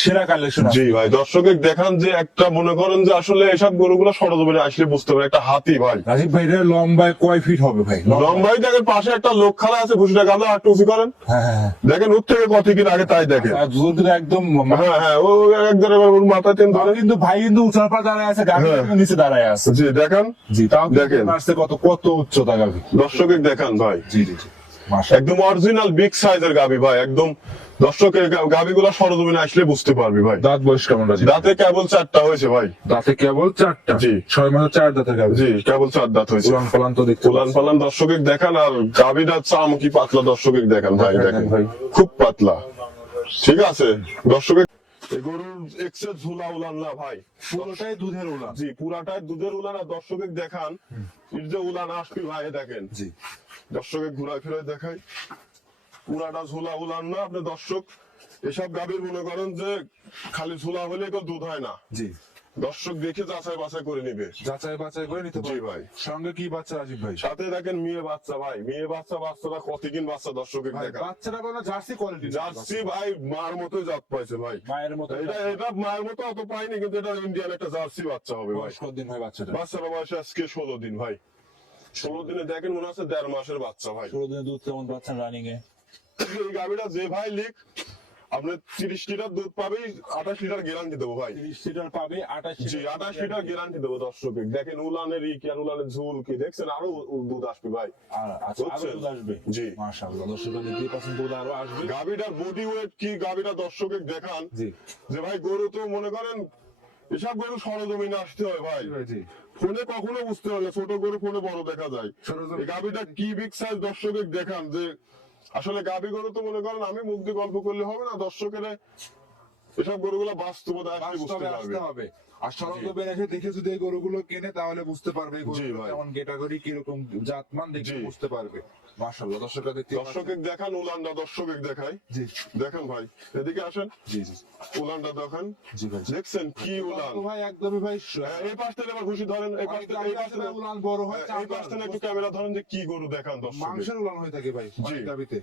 সেরা কালেকশন। জি ভাই, দর্শকের দেখান যে একটা মনে করেন যে আসলে এসব গরুগুলো সরজমিনে আসলে বুঝতে পারে একটা হাতি ভাই। রাজীব ভাই এটা লম্বায় কয় ফিট হবে ভাই? লম্বাই দেখেন, পাশে একটা লোক খালা আছে, ভুসিটা গাদা আর টুসি করেন, হ্যাঁ, দেখেন ওর থেকে কত কিনা আগে তাই দেখেন। আর দুধ কিন্তু একদম হ্যাঁ হ্যাঁ, ও একদম ওর মাথা টেন ধরে। কিন্তু ভাই কিন্তু উঁচার পা দাঁড়ায় আছে, গাভী কিন্তু নিচে দাঁড়ায় আছে। জি দেখেন, জি তাও দেখেন। দেখেন আসছে কত কত উচ্চতা গাভী। দর্শকের দেখান ভাই, জি জি জি মাশাআল্লাহ। একদম অরিজিনাল বিগ সাইজের গাভী ভাই, একদম দর্শকের গাভীগুলা সরজমিনে আসলে বুঝতে পারবি ভাই। দাঁত বয়স কেমন রাজীব? দাঁতে কেবল 4টা হয়েছে ভাই। দাঁতে কেবল 4টা? জি। 6 মাসে 4 দাঁতের গাভী। জি, কেবল 4 দাঁত হয়েছে। উলান পালান তো দেখতে উলান পালান দর্শকের দেখান, আর গাভীটা চাম কি পাতলা দর্শকের দেখান ভাই, দেখেন ভাই। খুব পাতলা। ঠিক আছে দর্শকের, এই গরুর এক্সেস ঝুলা উলান না ভাই, পুরোটাই দুধের উলান। জি পুরাটাই দুধের উলান। আর দর্শকের দেখান এর যে উলান আসবি ভাই, দেখেন জি দর্শকের ঘুরায় ফিরায় দেখাই, পুরাটা ঝুলা উলান না। আপনি দর্শক এসব গাভীর মনে করেন যে খালি ঝুলা হলে কেউ দুধ হয় না, জি দর্শক দেখে যাচাই বাছাই করে নিবে। যাচাই বাছাই করে নিতে জি পারবে। ভাই। সঙ্গে কি বাচ্চা রাজীব ভাই? সাথে দেখেন মেয়ে বাচ্চা ভাই, মেয়ে বাচ্চা, বাচ্চারা কতদিন বাচ্চা দর্শকের ভাই, দেখান। বাচ্চাটা কোনো জার্সি কোয়ালিটি? জার্সি ভাই, মার মতোই জাত পাইছে ভাই। মায়ের মতো। এটা মায়ের মতো অত পাইনি, কিন্তু এটা ইন্ডিয়ান একটা জার্সি বাচ্চা হবে ভাই। বয়স কতদিন হয় বাচ্চাটা? বাচ্চার বয়স আজকে 16 দিন ভাই। 16 দিনে দেখেন মনে হচ্ছে 1.5 মাসের বাচ্চা ভাই। 16 দিনে দুধ কেমন পাচ্ছেন রানিং এ? এই গাভীটা যে ভাই লিখ, আপনি 30 লিটার দুধ পাবে, 28 লিটার গ্যারান্টি দেবো ভাই। 30 লিটার পাবে, 28 জি 28 লিটার গ্যারান্টি দেবো দর্শকের। দেখেন উলানের ই কি আর উলানের ঝুল কি দেখছেন, আরো দুধ আসবে ভাই। আর আচ্ছা আরো দুধ আসবে। জি মাশাআল্লাহ, দর্শকরা দেখতেই পাচ্ছেন দুধ আরো আসবে। গাভীটার বডি ওয়েট কি, গাভীটা দর্শকের দেখান জি যে ভাই গরু তো মনে করেন এসব গরু সরজমিনে আসতে হয় ভাই, জি ফোনে কখনো বুঝতে পারে না, ছোট গরু ফোনে বড় দেখা যায়। সরজমিনে- এই গাভীটা কি বিগ সাইজ দর্শকের দেখান যে আসলে গাভী গরু তো মনে করেন আমি মুখ দিয়ে গল্প করলে হবে না, দর্শকের এসব গরুগুলো বাস্তবতা আসলে বুঝতে বাস্তবে পারবে। আসতে হবে। আর সরজমিনে এসে দেখে যদি এই গরুগুলো কেনে তাহলে বুঝতে পারবে এই জি গরুগুলো ভাই। কেমন ক্যাটাগরি, কিরকম জাতমান দেখে জি। বুঝতে পারবে। মাশাআল্লাহ, দর্শকরা দেখতে দর্শকের দেখান উলানটা, দর্শকের দেখাই জি দেখেন ভাই, এদিকে আসেন, জি জি উলানটা দেখেন, জি ভাই। দেখছেন কি উলান। তো ভাই একদমই ভাই এই পাশ থেকে আবার খুশি ধরেন, এই পাশ থেকে, এই পাশ থেকে উলান বড় হয়, এই পাশ থেকে একটু ক্যামেরা ধরেন যে কি গরু দেখান দর্শক। মাংসের উলান হয়ে থাকে ভাই জি। গাবিতে।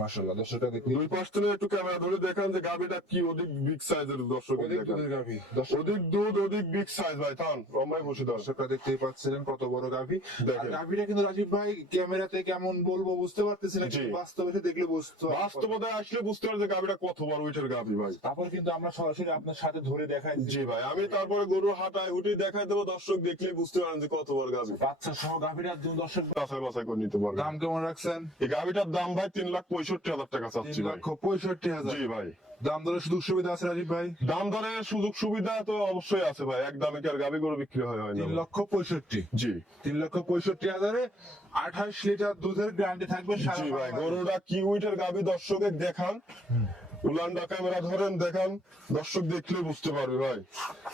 মাশাআল্লাহ, দর্শকরা দেখতে দুই পাশ থেকে একটু ক্যামেরা ধরে দেখান যে গাভীটা কি অধিক বিগ সাইজের দর্শক অধিক দেখান। দুধের গাভী। অধিক দুধ, অধিক বিগ সাইজ ভাই, থান রমাই বসে ধর। দর্শকরা দেখতেই পাচ্ছেন কত বড় গাভী। আর দেখেন। গাভীটা কিন্তু রাজীব ভাই ক্যামেরাতে কেমন বলবো বুঝতে পারতেছি না, জি। কিন্তু বাস্তবে এসে দেখলে বুঝতে পারবো। বাস্তবতায় আসলে বুঝতে পারে যে গাভীটা কত বড় ওইটার গাভী ভাই। তারপর কিন্তু আমরা সরাসরি আপনার সাথে ধরে দেখাই জি ভাই, আমি তারপরে গরুর হাটায় উঠে দেখাই দেবো, দর্শক দেখলে বুঝতে পারেন যে কত বড় গাভী। বাচ্চা সহ গাভীরা দর্শক বাছাই বাছাই করে নিতে পারবে। দাম কেমন রাখছেন? এই গাভীটার দাম ভাই 3,65,000 টাকা চাচ্ছি ভাই। 3,65,000। জি ভাই। দাম দরের সুযোগ সুবিধা আছে রাজীব ভাই? দাম দরের সুযোগ সুবিধা তো অবশ্যই আছে ভাই, এক দামে কি আর গাভী গরু বিক্রি হয় না। 3,65,000। জি 3,65,000-এ 28 লিটার দুধের গ্যারান্টি থাকবে সারা জি ভাই, বাংলাদেশে। গরুটা কি উইটের গাভী দর্শকের দেখান, উলানটা ক্যামেরা ধরেন দেখান, দর্শক দেখলে বুঝতে পারবে ভাই।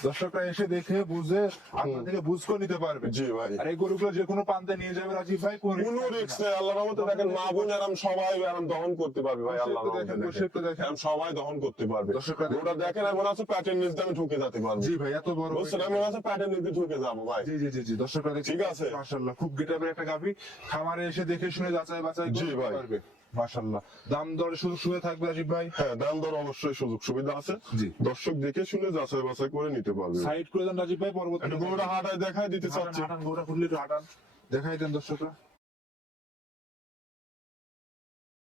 দর্শকরা এসে দেখে বুঝে আপনার থেকে বুঝ করে নিতে পারবে। জি ভাই, আর এই গরুগুলো যে কোনো প্রান্তে নিয়ে যাবে রাজীব ভাই, কোনো কোনো রিস্ক নেই, আল্লাহর রহমতে দেখেন মা বোন আরাম সবাই আরাম দহন করতে পারবে ভাই, আল্লাহর রহমতে দেখেন আরাম সবাই দহন করতে পারবে। দর্শকরা ওটা দেখেন এমন আছে প্যাটের নিচ দিয়ে আমি ঢুকে যেতে পারবো। জি ভাই, এত বড় বুঝছেন, এমন আছে প্যাটের নিচ দিয়ে ঢুকে যাবো ভাই। জি জি জি জি, দর্শকরা দেখতে ঠিক আছে। মাশাআল্লাহ, খুব গেটাবের একটা গাভী। খামারে এসে দেখে শুনে যাচাই বাছাই জি করতে ভাই। পারবে। মাশাআল্লাহ, দাম দরে সুযোগ সুবিধা থাকবে রাজীব ভাই? হ্যাঁ, দাম দর অবশ্যই সুযোগ সুবিধা আছে, জি। দর্শক দেখে শুনে যাচাই বাছাই করে নিতে পারবে। সাইড করে দেন রাজীব ভাই, পরবর্তী একটু গরুটা হাটায় দেখাই দিতে চাচ্ছি। হাঁটান, গরুটা খুললে একটু হাঁটান, দেখাই দেন দর্শকরা।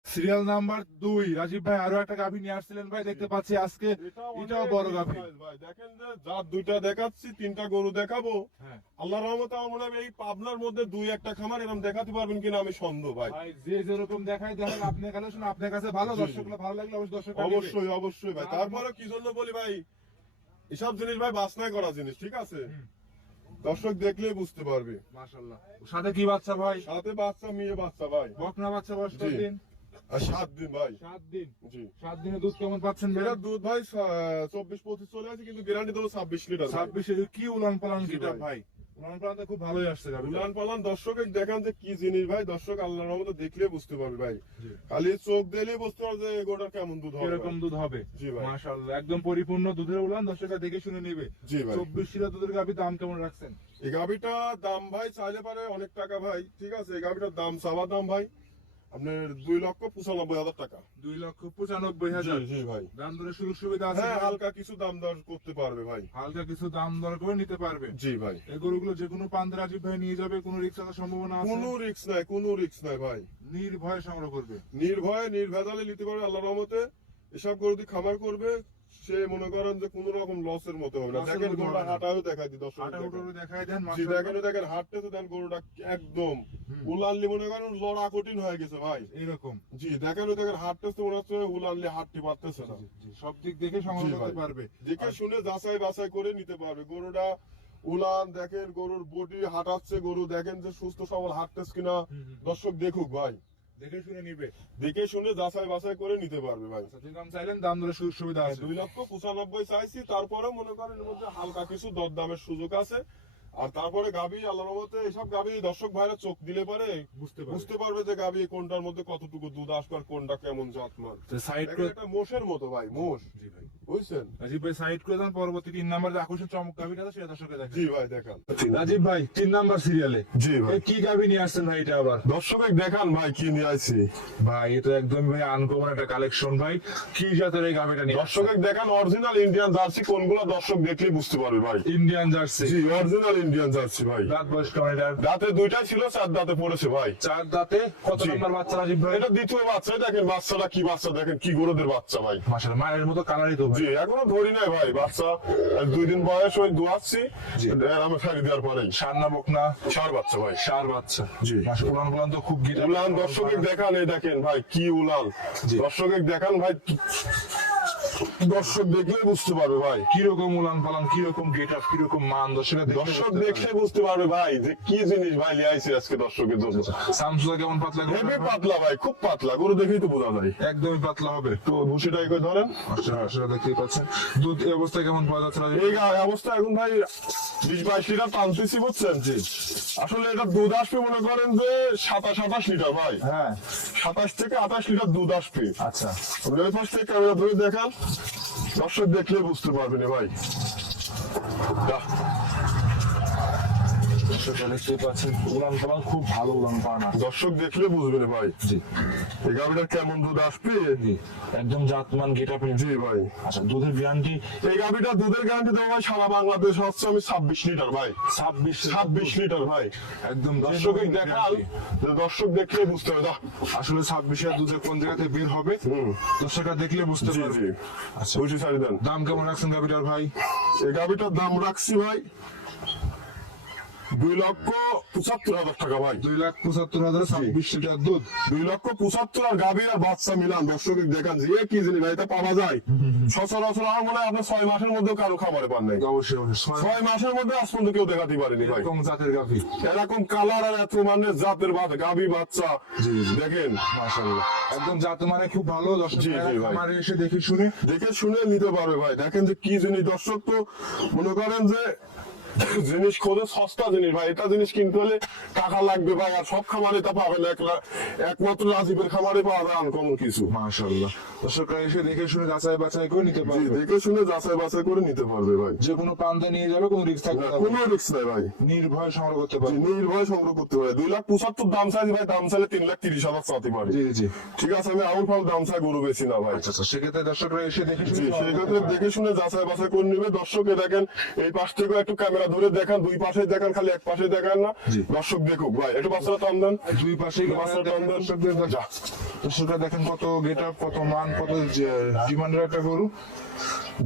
সিরিয়াল নাম্বার 2 রাজীব ভাই আরো একটা গাভী নিয়ে আসছিলেন ভাই, দেখতে পাচ্ছি আজকে এটাও বড় গাভী। ভাই দেখেন যে যার দুইটা দেখাচ্ছি, 3টা গরু দেখাবো। হ্যাঁ আল্লাহর রহমতে আমার মনে হয় এই পাবনার মধ্যে 2-1টা খামার এরকম দেখাতে পারবেন কিনা আমি সন্দেহ ভাই। ভাই, যে যেরকম দেখাই দেখেন, আপনার কালেকশন আপনার কাছে ভালো, দর্শকরা ভালো লাগলে অবশ্যই দর্শক অবশ্যই অবশ্যই ভাই, তারপরে কি জন্য বলি ভাই, এসব জিনিস ভাই বাছনাই করা জিনিস, ঠিক আছে, দর্শক দেখলেই বুঝতে পারবে। মাশাআল্লাহ। সাথে কি বাচ্চা ভাই? সাথে বাচ্চা, মেয়ে বাচ্চা ভাই, বকনা বাচ্চা, বয়স জি। কতদিন? আর 7 দিন ভাই। 7 দিন। জি 7 দিনে দুধ কেমন পাচ্ছেন ভাই? এটা দুধ ভাই 24-25 চলে আছে, কিন্তু গ্যারান্টি দেবো 26 লিটার। 26 কি উলান পালান জি কিটা ভাই। ভাই? উলান পালান তো খুব ভালোই আসছে গাভীটা। উলান পালান দর্শকের দেখান যে কি জিনিস ভাই, দর্শক আল্লাহর রহমতে দেখলে বুঝতে পারবে ভাই, জি। খালি চোখ দিলেই বুঝতে পারবে যে গোটা কেমন দুধ হবে এরকম ভাই। দুধ হবে। জি ভাই। মাশাআল্লাহ, একদম পরিপূর্ণ দুধের উলান, দর্শকরা দেখে শুনে নেবে। জি ভাই। 24 লিটার দুধের গাভী, দাম কেমন রাখছেন? এই গাভিটার দাম ভাই চাইলে পারে অনেক টাকা ভাই, ঠিক আছে, এই গাভিটার দাম চাওয়া দাম ভাই আপনার 2,95,000 টাকা। 2,95,000। জি ভাই। দাম দরের সুযোগ সুবিধা আছে? হ্যাঁ, হালকা কিছু দাম দর করতে পারবে ভাই। হালকা কিছু দাম দর করে নিতে পারবে। জি ভাই। এই গরুগুলো যে কোনো প্রান্তে রাজীব ভাই নিয়ে যাবে, কোনো রিস্ক থাকার সম্ভাবনা আছে? কোনো রিস্ক নাই ভাই। নির্ভয়ে সংগ্রহ করবে। নির্ভয়ে নির্ভেজালে নিতে পারবে আল্লাহর রহমতে। এসব গরু দিয়ে খামার করবে, সে মনে করেন যে কোনো রকম লসের মতো হবে না। লসের দেখেন মতো গরুটা হবে না। হাঁটাও দেখাই দি দর্শক। হাঁটা উঠে দেখাই দেন। জি দেখেন হাঁটতে দেন গরুটা একদম উলানলি মনে করেন লড়া কঠিন হয়ে গেছে ভাই। এরকম। জি দেখেন হাঁটতেছে মনে হচ্ছে উলানলি হাঁটতে পারতেছে না। সব দিক দেখে সংগ্রহ জি করতে ভাই। পারবে। দেখে শুনে যাচাই বাছাই করে নিতে পারবে। গরুটা উলান দেখেন, গরুর বডি হাঁটাচ্ছে, গরু দেখেন যে সুস্থ সবল হাঁটতেছে কিনা। দর্শক দেখুক ভাই, দেখে শুনে নিবে। দেখে শুনে যাচাই বাছাই করে নিতে পারবে ভাই। যে দাম চাইলেন দাম দরের সুযোগ সুবিধা আছে। 2,95,000 চাইছি, তারপরে মনে করেন এর মধ্যে হালকা কিছু দরদামের সুযোগ আছে। আর তারপরে গাবি আল্লাহর রহমতে এসব গাবি দর্শক ভাইরা চোখ দিলে পারে বুঝতে পারবে যে গাবি কোনটার মধ্যে কতটুকু দুধ আসবে আর কোনটা কেমন জাতমান। সাইড দেখেন, করে একটা মোষের মতো ভাই, মোষ। জি ভাই। বুঝছেন? রাজীব ভাই সাইড করে দেন, পরবর্তী 3 নাম্বার যে আকর্ষণ চমক গাভিটা আছে সেটা দর্শকে দেখেন। জি ভাই দেখান। রাজীব ভাই 3 নাম্বার সিরিয়ালে জি ভাই। কি গাভি নিয়ে আসছেন ভাই এটা আবার? দর্শক দেখান ভাই কি নিয়ে আইছি। ভাই এ তো একদম ভাই আনকমন একটা কালেকশন ভাই। কি জাতের এই গাভিটা নিয়ে? দর্শক দেখান অরিজিনাল ইন্ডিয়ান জার্সি কোনগুলো দর্শক দেখলেই বুঝতে পারবে ভাই। Indian jersey. জি অরিজিনাল ইন্ডিয়ান জার্সি ভাই। দাঁত বয়স কেমন এটার? দাঁতে 2টা ছিল, 4 দাঁতে পড়েছে ভাই। 4 দাঁতে। কত জি। নাম্বার বাচ্চা রাজীব ভাই? এটা দ্বিতীয় বাচ্চা। দেখেন বাচ্চাটা কি বাচ্চা, দেখেন কি গরুদের বাচ্চা ভাই। মাশাআল্লাহ মায়ের মতো কালারই তো ভাই। জি এখনো ধরি নাই ভাই বাচ্চা। 2 দিন বয়স ওই দুয়াচ্ছি, জি। আমি ফেরি দেওয়ার পরেই সার না বকনা? সার বাচ্চা ভাই। সার বাচ্চা। জি। উলান উলান তো খুব গিটা। উলান দর্শক দেখান, এই দেখেন ভাই কি উলান। জি। দর্শক দেখান ভাই, দর্শক দেখলে বুঝতে পারবে ভাই। কিরকম উলান পালান, কিরকম গেট আপ, কিরকম মান দর্শক দেখলে বুঝতে পারবে ভাই যে কি জিনিস ভাই লিয়ে আইছে আজকে দর্শকের জন্য। সামসুদা কেমন পাতলা গরু? হেভি পাতলা ভাই, খুব পাতলা গরু দেখেই তো বোঝা যায়। একদমই পাতলা হবে। তো ভুসিটাই করে ধরেন। আসলে দেখতেই পাচ্ছেন দুধ এই অবস্থায় কেমন পাওয়া যাচ্ছে রাজীব? এই অবস্থা এখন ভাই 20-22 লিটার টানতেছি বুঝছেন। জি আসলে এটা দুধ আসবে মনে করেন যে 27-28 লিটার ভাই। হ্যাঁ 27 থেকে 28 লিটার দুধ আসবে। আচ্ছা। আপনি ওই পাশ থেকে ক্যামেরা ধরে দেখান, দর্শক দেখলে বুঝতে পারবেন ভাই। বাহ, দেখতেই পাচ্ছেন উলান পালান খুব ভালো উলান পান আছে। দর্শক দেখলে বুঝবেন ভাই জি এই গাভিটার কেমন দুধ আসবে। জি একদম জাতমান গেট আপে। জি ভাই। আচ্ছা দুধের গ্যারান্টি? এই গাভিটার দুধের গ্যারান্টি দেবো ভাই সারা বাংলাদেশ হচ্ছে আমি 26 লিটার ভাই। 26 লিটার ভাই। একদম দর্শক দেখান, দর্শক দেখলে বুঝতে হবে। আসলে 26 দুধে কোন জায়গাতে বের হবে দর্শকরা দেখলে বুঝতে জি পারবে। জি। আচ্ছা বুঝি ছাড়ি দেন। দাম কেমন রাখছেন গাভিটার ভাই? এই গাভিটার দাম রাখছি ভাই 2,75,000 টাকা ভাই। 2,75,000 26 লিটার দুধ। 2,75,000 আর গাভীর আর বাচ্চা মিলান দর্শক দেখান যে কি জিনিস ভাই, এটা পাওয়া যায় সচরাচর। আমার মনে হয় আপনার 6 মাসের মধ্যে কারো খাবারে পান নাই। অবশ্যই অবশ্যই 6 মাসের মধ্যে আজ পর্যন্ত কেউ দেখাতে পারেনি ভাই এরকম জাতের গাভি। এরকম কালার আর এত মানে জাতের গাভী বাচ্চা। জি, জি। দেখেন মাশাআল্লাহ একদম জাত মানে খুব ভালো। দর্শক জি, জি ভাই। খামারে এসে দেখে শুনে নিতে পারবে ভাই। দেখেন যে কি জিনিস, দর্শক তো মনে করেন যে জিনিস খোঁজে সস্তা জিনিস ভাই। এটা জিনিস কিনতে হলে টাকা লাগবে ভাই, আর সব খামারে তা পাবে না। একমাত্র রাজীবের খামারে পাওয়া যায় আনকমন কিছু। মাশাআল্লাহ দর্শকরা এসে দেখে শুনে যাচাই বাছাই করে নিতে জি, পারবে। দেখে শুনে যাচাই বাছাই করে নিতে পারবে ভাই। যে কোনো প্রান্তে নিয়ে যাবে, কোনো রিস্ক থাকবে না, কোনো রিস্ক নাই ভাই। নির্ভয় সংগ্রহ করতে জি, পারবে। নির্ভয় সংগ্রহ করতে পারে। 2,75,000 দাম চাইছি ভাই, দাম চাইলে 3,30,000 চাতে পারে। জি জি ঠিক আছে, আমি আউল ফাউল দাম চাই গরু বেশি না ভাই। আচ্ছা সেক্ষেত্রে দর্শকরা এসে দেখে জি, শুনে সেই ক্ষেত্রে দেখে শুনে যাচাই বাছাই করে নিবে। দর্শকে দেখেন এই পাশ থেকে একটু ক্যামেরা ধরে দেখান, দুই পাশে দেখান, খালি এক পাশে দেখান না। জি। দর্শক দেখুক ভাই, একটু বাচ্চাটা টান দেন। দুই পাশেই বাচ্চাটা টান দেন। দর্শকরা দেখেন কত গেট আপ, কত মান, কত ডিমান্ডের একটা গরু।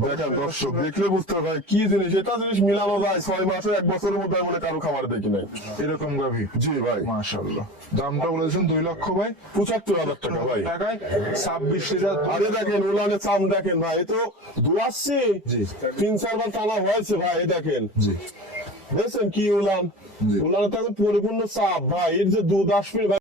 দেখেন দর্শক দেখলে বুঝতে হবে ভাই কি জিনিস। এটা জিনিস মিলানো যায় 6 মাসে 1 বছরের মধ্যে মনে কারো খাবার দেখি নাই এরকম গাভি। জি ভাই। মাশাআল্লাহ দামটা বলেছেন 2 লক্ষ ভাই 75,000 টাকা ভাই। টাকায় 26 লিটার দুধ। আরে দেখেন উলানের চাম দেখেন ভাই, এ তো দুয়াচ্ছি জি। 3-4 বার টানা হয়েছে ভাই। এই দেখেন জি দেখছেন কি উলান। জি। উলানে তো এখন পরিপূর্ণ চাপ ভাই। এর যে দুধ আসবে ভাই